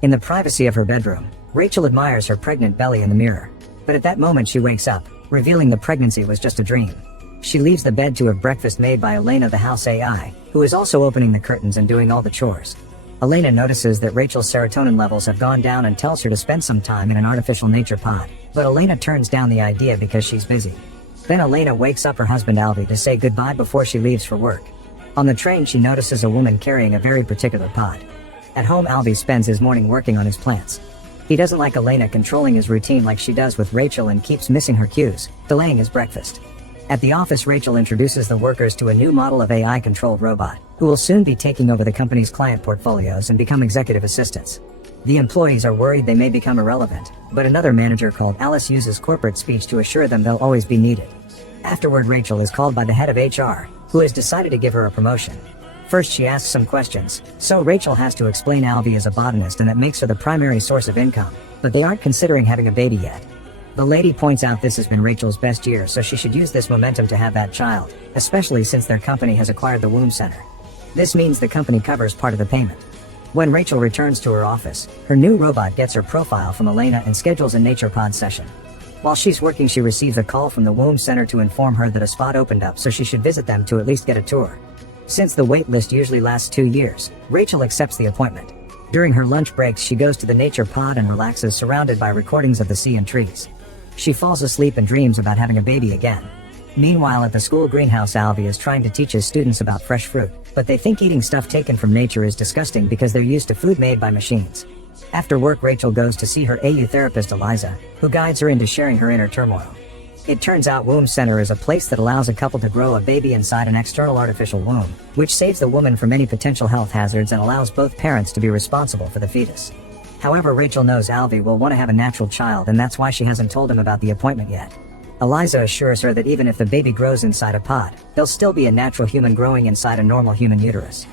In the privacy of her bedroom, Rachel admires her pregnant belly in the mirror. But at that moment she wakes up, revealing the pregnancy was just a dream. She leaves the bed to have breakfast made by Elena, the house AI, who is also opening the curtains and doing all the chores. Elena notices that Rachel's serotonin levels have gone down and tells her to spend some time in an artificial nature pod, but Elena turns down the idea because she's busy. Then Elena wakes up her husband Alvy to say goodbye before she leaves for work. On the train she notices a woman carrying a very particular pod. At home Alvy spends his morning working on his plants. He doesn't like Elena controlling his routine like she does with Rachel and keeps missing her cues, delaying his breakfast. At the office Rachel introduces the workers to a new model of AI-controlled robot, who will soon be taking over the company's client portfolios and become executive assistants. The employees are worried they may become irrelevant, but another manager called Alice uses corporate speech to assure them they'll always be needed. Afterward Rachel is called by the head of HR, who has decided to give her a promotion. First she asks some questions, so Rachel has to explain Alvy is a botanist and that makes her the primary source of income, but they aren't considering having a baby yet. The lady points out this has been Rachel's best year, so she should use this momentum to have that child, especially since their company has acquired the womb center. This means the company covers part of the payment. When Rachel returns to her office, her new robot gets her profile from Elena and schedules a nature pod session. While she's working she receives a call from the womb center to inform her that a spot opened up, so she should visit them to at least get a tour. Since the wait list usually lasts 2 years, Rachel accepts the appointment. During her lunch breaks she goes to the nature pod and relaxes surrounded by recordings of the sea and trees. She falls asleep and dreams about having a baby again. Meanwhile at the school greenhouse Alvy is trying to teach his students about fresh fruit, but they think eating stuff taken from nature is disgusting because they're used to food made by machines. After work Rachel goes to see her AU therapist Eliza, who guides her into sharing her inner turmoil. It turns out womb center is a place that allows a couple to grow a baby inside an external artificial womb, which saves the woman from any potential health hazards and allows both parents to be responsible for the fetus. However, Rachel knows Alvy will want to have a natural child and that's why she hasn't told him about the appointment yet. Eliza assures her that even if the baby grows inside a pod, there'll still be a natural human growing inside a normal human uterus.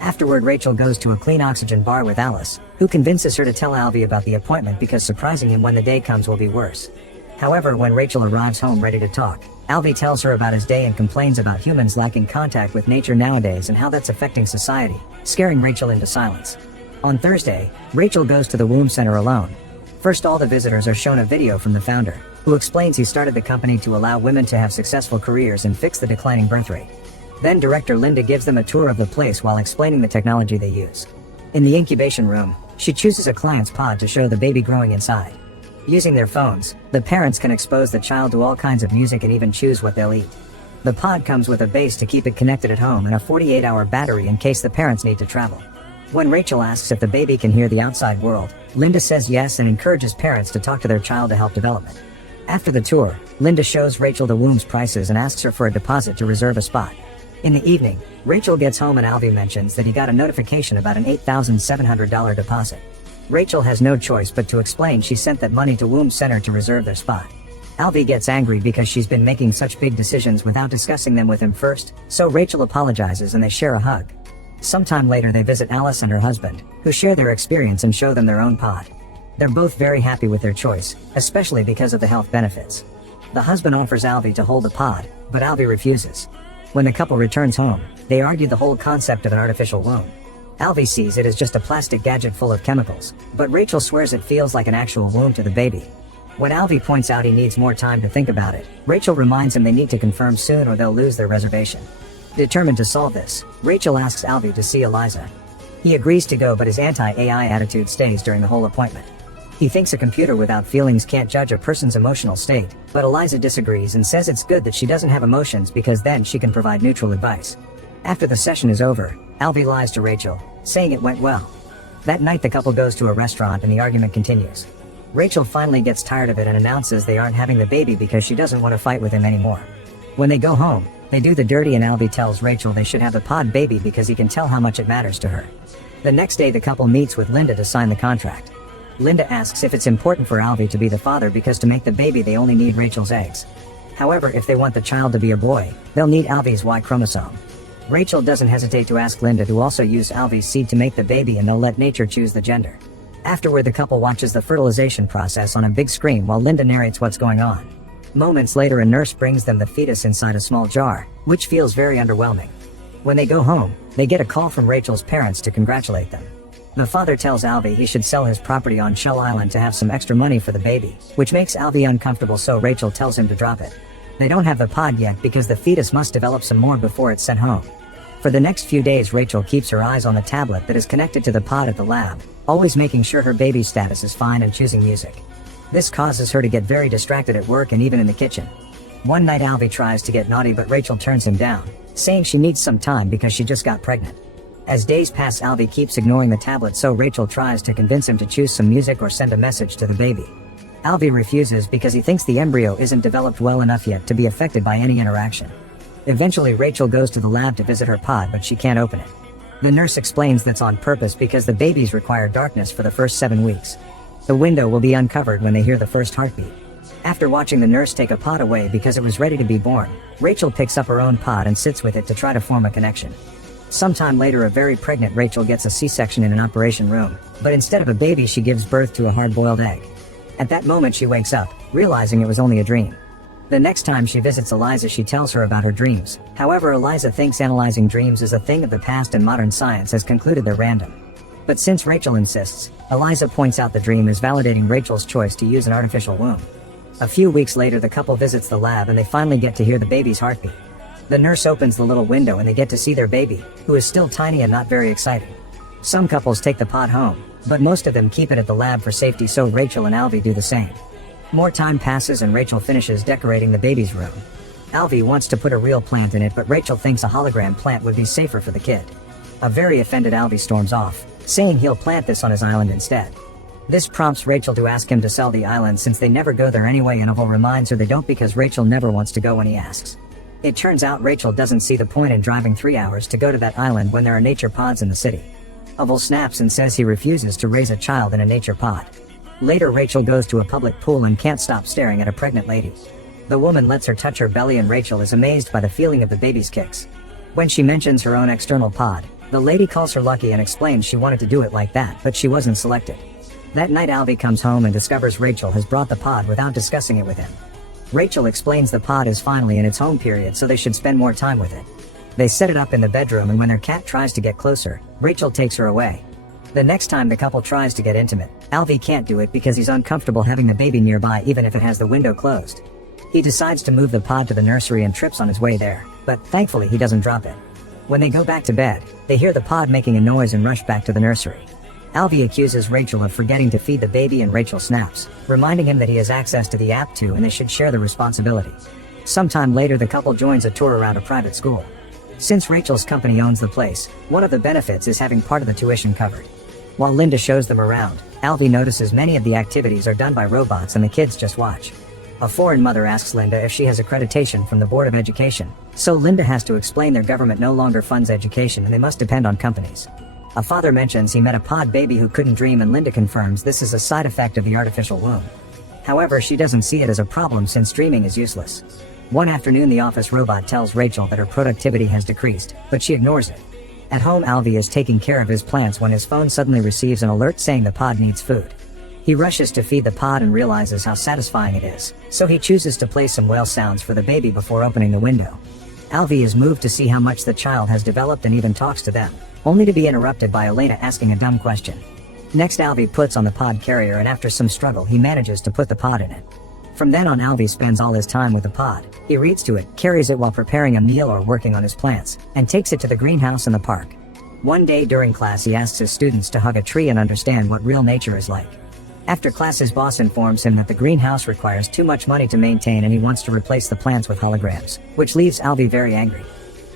Afterward Rachel goes to a clean oxygen bar with Alice, who convinces her to tell Alvy about the appointment because surprising him when the day comes will be worse. However, when Rachel arrives home ready to talk, Alvy tells her about his day and complains about humans lacking contact with nature nowadays and how that's affecting society, scaring Rachel into silence. On Thursday, Rachel goes to the womb center alone. First all the visitors are shown a video from the founder, who explains he started the company to allow women to have successful careers and fix the declining birth rate. Then director Linda gives them a tour of the place while explaining the technology they use. In the incubation room, she chooses a client's pod to show the baby growing inside. Using their phones, the parents can expose the child to all kinds of music and even choose what they'll eat. The pod comes with a base to keep it connected at home and a 48-hour battery in case the parents need to travel. When Rachel asks if the baby can hear the outside world, Linda says yes and encourages parents to talk to their child to help development. After the tour, Linda shows Rachel the womb's prices and asks her for a deposit to reserve a spot. In the evening, Rachel gets home and Alvy mentions that he got a notification about an $8,700 deposit. Rachel has no choice but to explain she sent that money to womb center to reserve their spot. Alvy gets angry because she's been making such big decisions without discussing them with him first, so Rachel apologizes and they share a hug. Sometime later they visit Alice and her husband, who share their experience and show them their own pod. They're both very happy with their choice, especially because of the health benefits. The husband offers Alvy to hold the pod, but Alvy refuses. When the couple returns home, they argue the whole concept of an artificial womb. Alvy sees it as just a plastic gadget full of chemicals, but Rachel swears it feels like an actual womb to the baby. When Alvy points out he needs more time to think about it, Rachel reminds him they need to confirm soon or they'll lose their reservation. Determined to solve this, Rachel asks Alvy to see Eliza. He agrees to go, but his anti-AI attitude stays during the whole appointment. He thinks a computer without feelings can't judge a person's emotional state, but Eliza disagrees and says it's good that she doesn't have emotions because then she can provide neutral advice. After the session is over, Alvy lies to Rachel, saying it went well. That night the couple goes to a restaurant and the argument continues. Rachel finally gets tired of it and announces they aren't having the baby because she doesn't want to fight with him anymore. When they go home, they do the dirty and Alvy tells Rachel they should have the pod baby because he can tell how much it matters to her. The next day the couple meets with Linda to sign the contract. Linda asks if it's important for Alvy to be the father because to make the baby they only need Rachel's eggs. However, if they want the child to be a boy, they'll need Alvy's Y chromosome. Rachel doesn't hesitate to ask Linda to also use Alvy's seed to make the baby and they'll let nature choose the gender. Afterward the couple watches the fertilization process on a big screen while Linda narrates what's going on. Moments later a nurse brings them the fetus inside a small jar, which feels very underwhelming. When they go home, they get a call from Rachel's parents to congratulate them. The father tells Alvy he should sell his property on Shell Island to have some extra money for the baby, which makes Alvy uncomfortable, so Rachel tells him to drop it. They don't have the pod yet because the fetus must develop some more before it's sent home. For the next few days, Rachel keeps her eyes on the tablet that is connected to the pod at the lab, always making sure her baby's status is fine and choosing music. This causes her to get very distracted at work and even in the kitchen. One night Alvy tries to get naughty, but Rachel turns him down, saying she needs some time because she just got pregnant. As days pass, Alvy keeps ignoring the tablet, so Rachel tries to convince him to choose some music or send a message to the baby. Alvy refuses because he thinks the embryo isn't developed well enough yet to be affected by any interaction. Eventually, Rachel goes to the lab to visit her pod, but she can't open it. The nurse explains that's on purpose because the babies require darkness for the first 7 weeks. The window will be uncovered when they hear the first heartbeat. After watching the nurse take a pod away because it was ready to be born, Rachel picks up her own pod and sits with it to try to form a connection. Sometime later, a very pregnant Rachel gets a C-section in an operation room, but instead of a baby she gives birth to a hard-boiled egg. At that moment she wakes up, realizing it was only a dream. The next time she visits Eliza, she tells her about her dreams. However, Eliza thinks analyzing dreams is a thing of the past and modern science has concluded they're random. But since Rachel insists, Eliza points out the dream is validating Rachel's choice to use an artificial womb. A few weeks later, the couple visits the lab and they finally get to hear the baby's heartbeat. The nurse opens the little window and they get to see their baby, who is still tiny and not very exciting. Some couples take the pod home, but most of them keep it at the lab for safety, so Rachel and Alvy do the same. More time passes and Rachel finishes decorating the baby's room. Alvy wants to put a real plant in it, but Rachel thinks a hologram plant would be safer for the kid. A very offended Alvy storms off, saying he'll plant this on his island instead. This prompts Rachel to ask him to sell the island since they never go there anyway, and Alvy reminds her they don't because Rachel never wants to go when he asks. It turns out Rachel doesn't see the point in driving 3 hours to go to that island when there are nature pods in the city. Alvy snaps and says he refuses to raise a child in a nature pod. Later, Rachel goes to a public pool and can't stop staring at a pregnant lady. The woman lets her touch her belly and Rachel is amazed by the feeling of the baby's kicks. When she mentions her own external pod, the lady calls her lucky and explains she wanted to do it like that, but she wasn't selected. That night Alvy comes home and discovers Rachel has brought the pod without discussing it with him. Rachel explains the pod is finally in its home period, so they should spend more time with it. They set it up in the bedroom, and when their cat tries to get closer, Rachel takes her away. The next time the couple tries to get intimate, Alvy can't do it because he's uncomfortable having the baby nearby even if it has the window closed. He decides to move the pod to the nursery and trips on his way there, but thankfully he doesn't drop it. When they go back to bed, they hear the pod making a noise and rush back to the nursery. Alvy accuses Rachel of forgetting to feed the baby and Rachel snaps, reminding him that he has access to the app too and they should share the responsibility. Sometime later the couple joins a tour around a private school. Since Rachel's company owns the place, one of the benefits is having part of the tuition covered. While Linda shows them around, Alvy notices many of the activities are done by robots and the kids just watch. A foreign mother asks Linda if she has accreditation from the Board of Education, so Linda has to explain their government no longer funds education and they must depend on companies. A father mentions he met a pod baby who couldn't dream and Linda confirms this is a side effect of the artificial womb. However, she doesn't see it as a problem since dreaming is useless. One afternoon the office robot tells Rachel that her productivity has decreased, but she ignores it. At home, Alvy is taking care of his plants when his phone suddenly receives an alert saying the pod needs food. He rushes to feed the pod and realizes how satisfying it is, so he chooses to play some whale sounds for the baby before opening the window. Alvy is moved to see how much the child has developed and even talks to them, only to be interrupted by Elena asking a dumb question. Next, Alvy puts on the pod carrier and after some struggle he manages to put the pod in it. From then on, Alvy spends all his time with the pod. He reads to it, carries it while preparing a meal or working on his plants, and takes it to the greenhouse in the park. One day during class he asks his students to hug a tree and understand what real nature is like. After class, his boss informs him that the greenhouse requires too much money to maintain and he wants to replace the plants with holograms, which leaves Alvy very angry.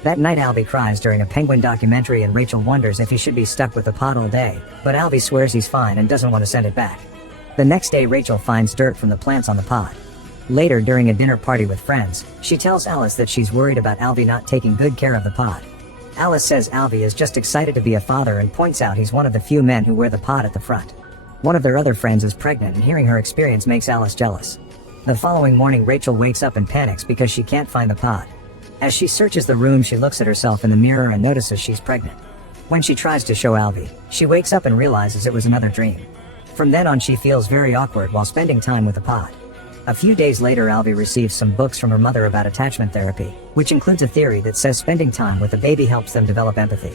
That night Alvy cries during a penguin documentary and Rachel wonders if he should be stuck with the pod all day, but Alvy swears he's fine and doesn't want to send it back. The next day Rachel finds dirt from the plants on the pod. Later, during a dinner party with friends, she tells Alice that she's worried about Alvy not taking good care of the pod. Alice says Alvy is just excited to be a father and points out he's one of the few men who wear the pod at the front. One of their other friends is pregnant and hearing her experience makes Alice jealous. The following morning Rachel wakes up and panics because she can't find the pod. As she searches the room she looks at herself in the mirror and notices she's pregnant. When she tries to show Alvy, she wakes up and realizes it was another dream. From then on she feels very awkward while spending time with the pod. A few days later Alvy receives some books from her mother about attachment therapy, which includes a theory that says spending time with the baby helps them develop empathy.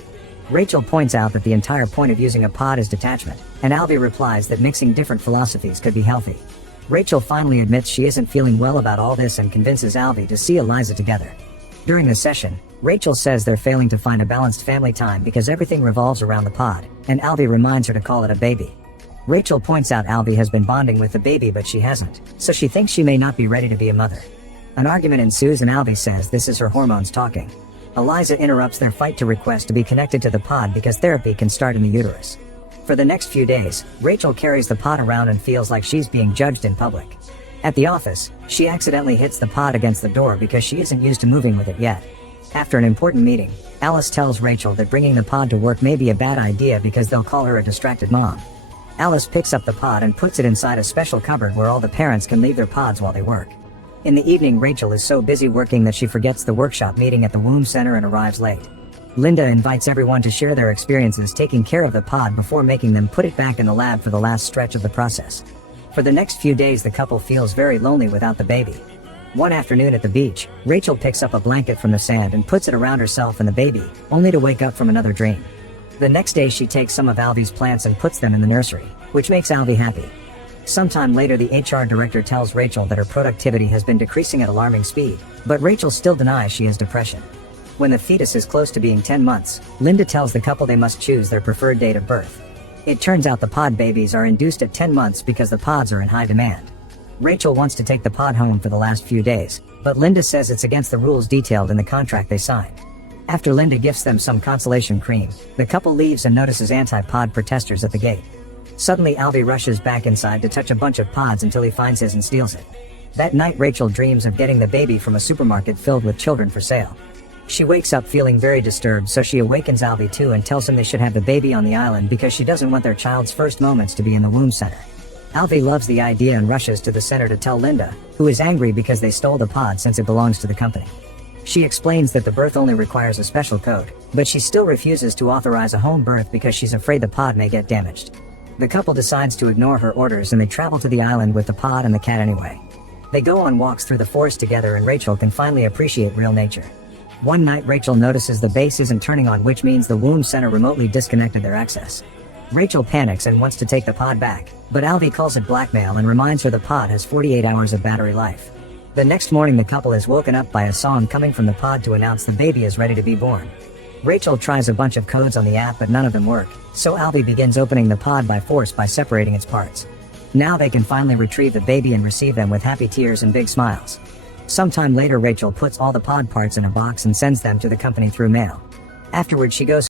Rachel points out that the entire point of using a pod is detachment, and Alvy replies that mixing different philosophies could be healthy. Rachel finally admits she isn't feeling well about all this and convinces Alvy to see Eliza together. During the session, Rachel says they're failing to find a balanced family time because everything revolves around the pod, and Alvy reminds her to call it a baby. Rachel points out Alvy has been bonding with the baby but she hasn't, so she thinks she may not be ready to be a mother. An argument ensues and Alvy says this is her hormones talking. Eliza interrupts their fight to request to be connected to the pod because therapy can start in the uterus. For the next few days, Rachel carries the pod around and feels like she's being judged in public. At the office, she accidentally hits the pod against the door because she isn't used to moving with it yet. After an important meeting, Alice tells Rachel that bringing the pod to work may be a bad idea because they'll call her a distracted mom. Alice picks up the pod and puts it inside a special cupboard where all the parents can leave their pods while they work. In the evening, Rachel is so busy working that she forgets the workshop meeting at the womb center and arrives late. Linda invites everyone to share their experiences taking care of the pod before making them put it back in the lab for the last stretch of the process. For the next few days, the couple feels very lonely without the baby. One afternoon at the beach, Rachel picks up a blanket from the sand and puts it around herself and the baby, only to wake up from another dream. The next day she takes some of Alvy's plants and puts them in the nursery, which makes Alvy happy. Sometime later, the HR director tells Rachel that her productivity has been decreasing at alarming speed, but Rachel still denies she has depression. When the fetus is close to being 10 months, Linda tells the couple they must choose their preferred date of birth. It turns out the pod babies are induced at 10 months because the pods are in high demand. Rachel wants to take the pod home for the last few days, but Linda says it's against the rules detailed in the contract they signed. After Linda gifts them some consolation cream, the couple leaves and notices anti-pod protesters at the gate. Suddenly Alvy rushes back inside to touch a bunch of pods until he finds his and steals it. That night Rachel dreams of getting the baby from a supermarket filled with children for sale. She wakes up feeling very disturbed, so she awakens Alvy too and tells him they should have the baby on the island because she doesn't want their child's first moments to be in the womb center. Alvy loves the idea and rushes to the center to tell Linda, who is angry because they stole the pod since it belongs to the company. She explains that the birth only requires a special code, but she still refuses to authorize a home birth because she's afraid the pod may get damaged. The couple decides to ignore her orders and they travel to the island with the pod and the cat anyway. They go on walks through the forest together and Rachel can finally appreciate real nature. One night Rachel notices the base isn't turning on, which means the womb center remotely disconnected their access. Rachel panics and wants to take the pod back, but Alvy calls it blackmail and reminds her the pod has 48 hours of battery life. The next morning the couple is woken up by a song coming from the pod to announce the baby is ready to be born. Rachel tries a bunch of codes on the app but none of them work, so Alvy begins opening the pod by force by separating its parts. Now they can finally retrieve the baby and receive them with happy tears and big smiles. Sometime later Rachel puts all the pod parts in a box and sends them to the company through mail. Afterwards she goes